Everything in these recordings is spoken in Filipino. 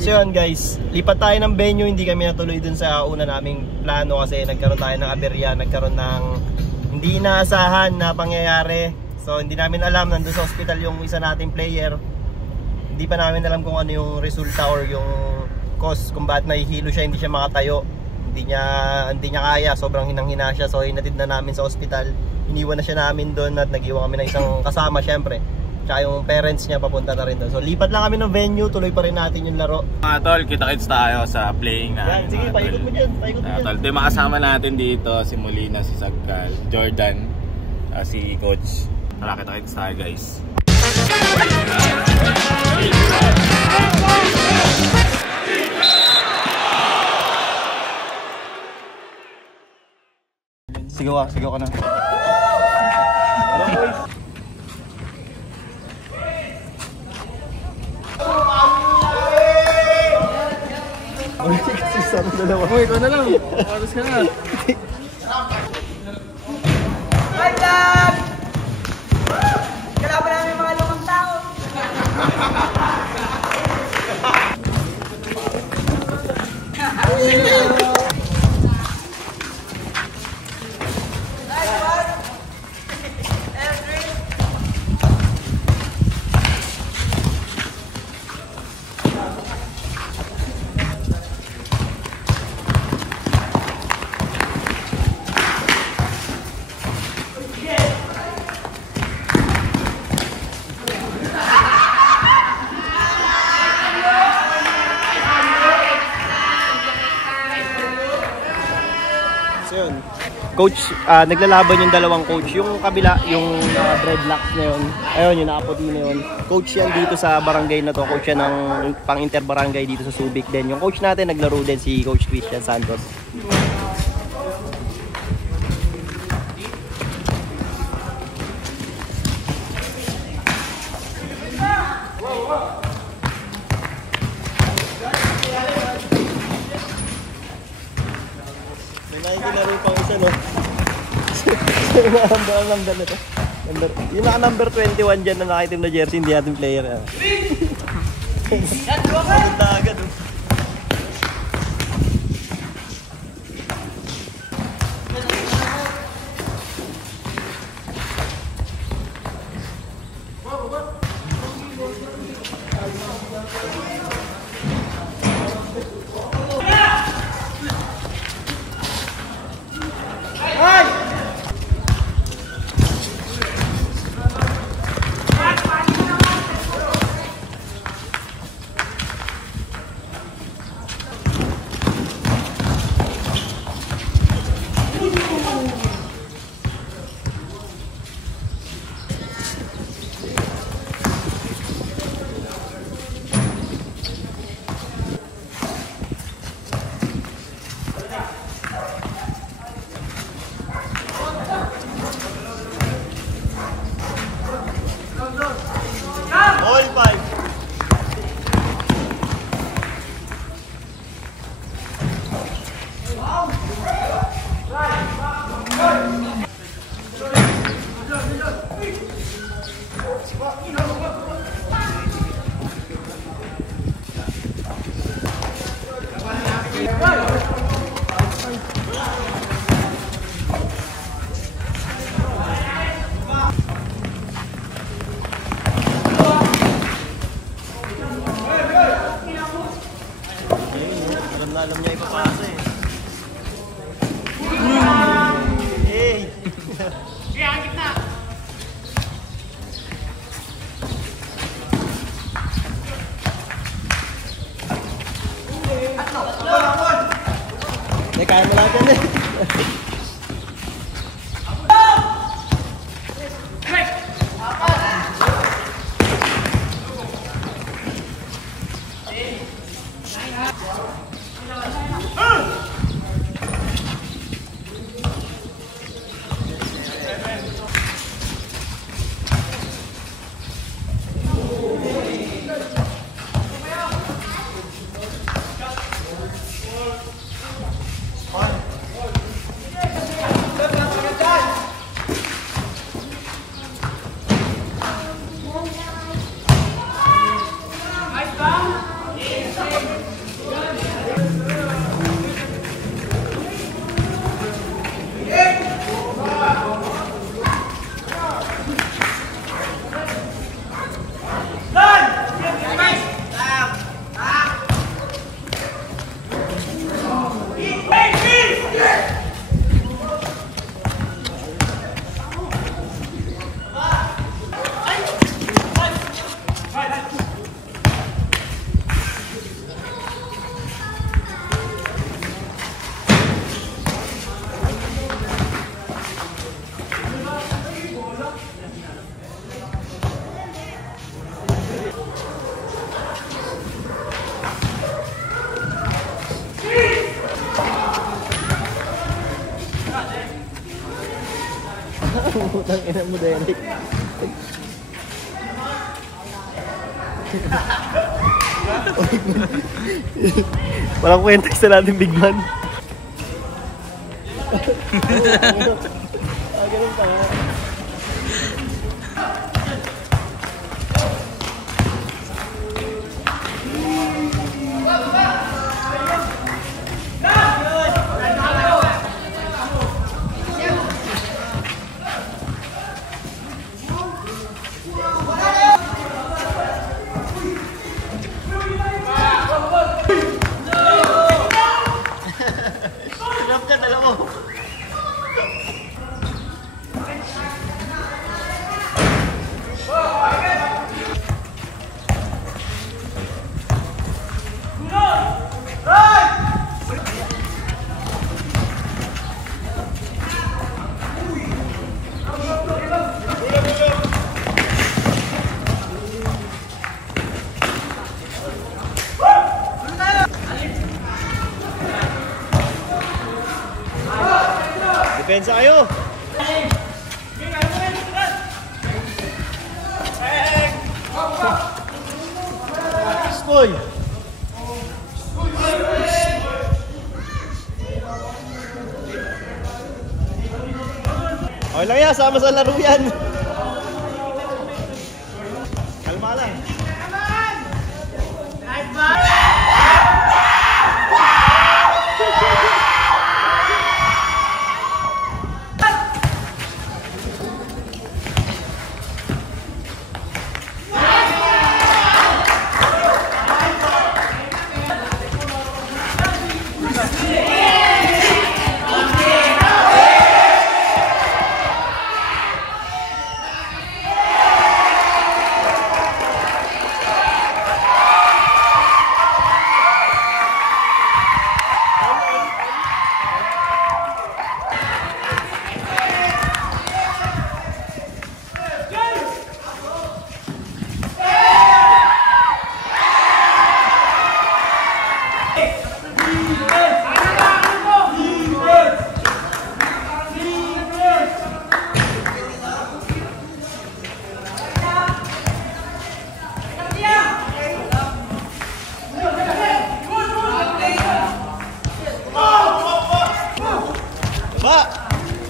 So yun guys, lipat tayo ng venue. Hindi kami natuloy dun sa una naming plano kasi nagkaroon tayo ng aberya, nagkaroon ng hindi inaasahan na pangyayari. So hindi namin alam, nandun sa hospital yung isa nating player. Hindi pa namin alam kung ano yung resulta or yung cause kung bakit nahihilo siya, hindi siya makatayo. Hindi niya kaya, sobrang hinang-hina siya. So hinatid na namin sa hospital. Iniwan na siya namin doon at nag-iwan kami ng isang kasama syempre. Tsaka yung parents niya papunta na rin doon. So lipat lang kami ng venue, tuloy pa rin natin yung laro. Mga tol, kita-kits tayo sa playing na. Yan, sige, paikot mo dyan, paikot mo dyan. Tol, ito yung makasama natin dito, si Molina, si Sagkal, Jordan, si Coach. Tara, kita-kits tayo guys. Sigaw ka na. Uy, ikaw na lang. Oras ka na. Kalaban namin mga lumang tao. Coach, naglalaban yung dalawang coach. Yung kabila, yung dreadlocks na yun. Ayun, yung nakaputi na yun. Coach yan dito sa barangay na to. Coach yan ng pang-inter barangay dito sa Subic din. Yung coach natin naglaro din si Coach Christian Santos. May nakinaro pang isa, no? Number na to. Yung naka-number 21 dyan na naka-itim na jersey, hindi natin player. Punta agad, oh. All five. Alam niya ipapasa eh. Hey! Sige, ang gitna! Hindi, kaya mo natin eh. Ina mo, Derek. Walang kwenta sa natin, big man. Ganun pa nga. Depensa kayo! Spoy! Okay lang yan, sama sa laro yan. Kalma lang.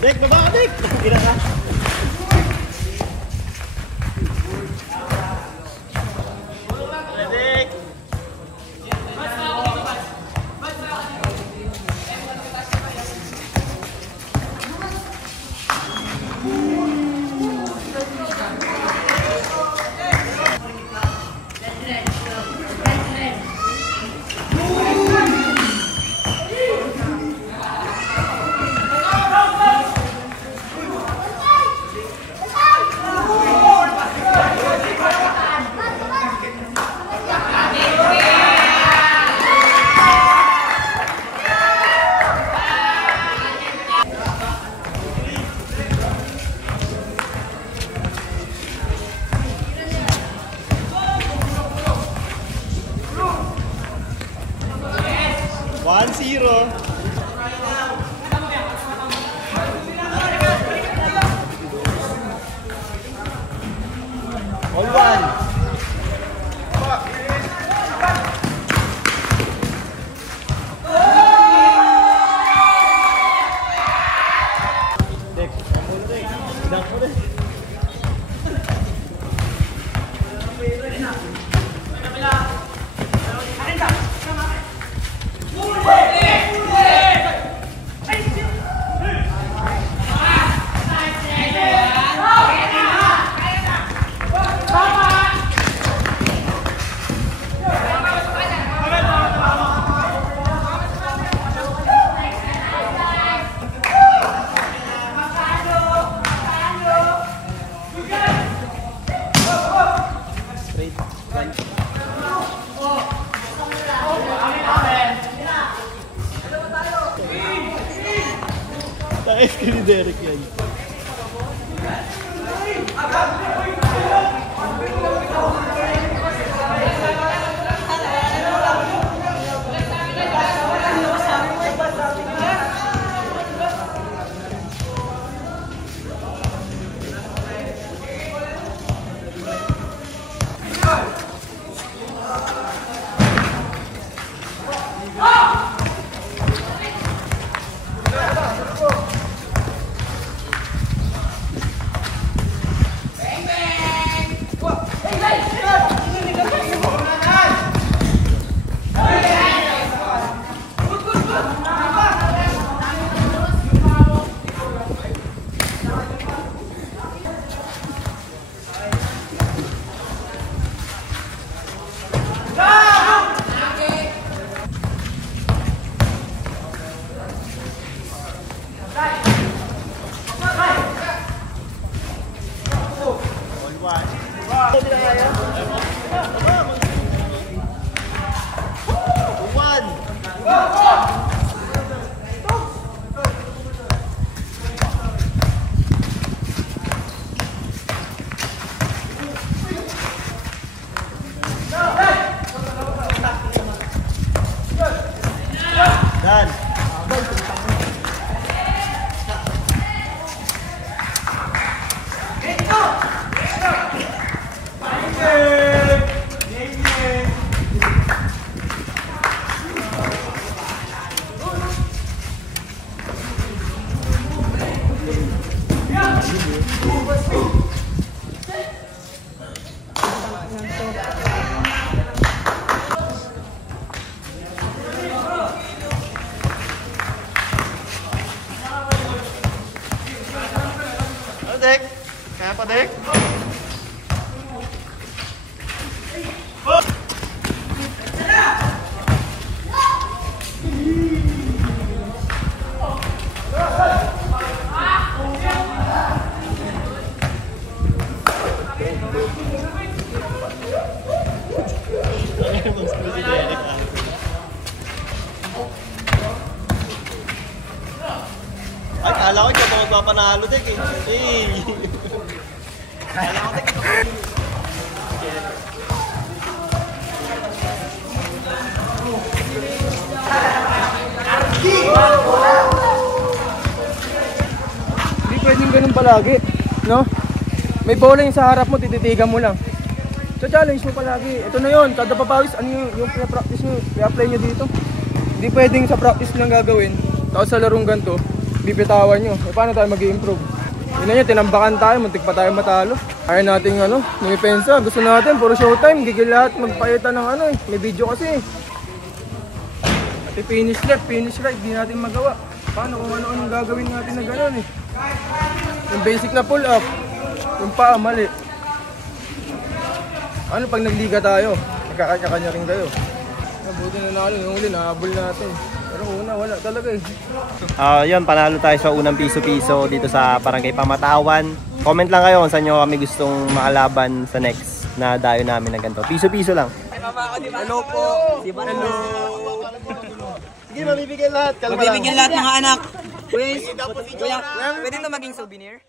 Dek, baba ka, Dek! Gila ka. Dek! One zero. All one. Dek, Dek, Dek. Takis ka ni Derek yan. Dek? Kaya pa, Dek? Ay, kala ko ikaw pa magpapanalo, Dek eh. Kala ko, Dek. Hindi pwedeng ganun palagi, no? May bola yung sa harap mo, tititigan mo lang. So challenge mo palagi. Ito na yun, kada papawis, ano yung practice nyo, i-apply nyo dito. Hindi pwedeng sa practice lang gagawin, tapos sa larong ganito, bibitawan nyo. E paano tayo mag-i-improve? Yun na yun, tinambakan tayo, muntik pa tayo matalo. Ayaw natin numipensa, gusto natin, puro showtime, gigil lahat, magpayita ng may video kasi. At finish right, di natin magawa. Paano kung ano-anong gagawin natin na gano'n eh. Yung basic na pull up, yung paa mali. Ano pag nagliga tayo, nagkakanya-kanya rin kayo. Mabuti na natin, yung huli nahabol natin. Pero una, wala talaga eh. Yun, panalo tayo sa unang piso-piso dito sa Barangay Pamatawan. Comment lang kayo kung saan nyo kami gustong makalaban sa next na dayo namin na ganito. Piso-piso lang. Hello po. Hello. Sige, mabibigyan lahat. Mabibigyan lahat mga anak. Kuya, pwede ito maging souvenir?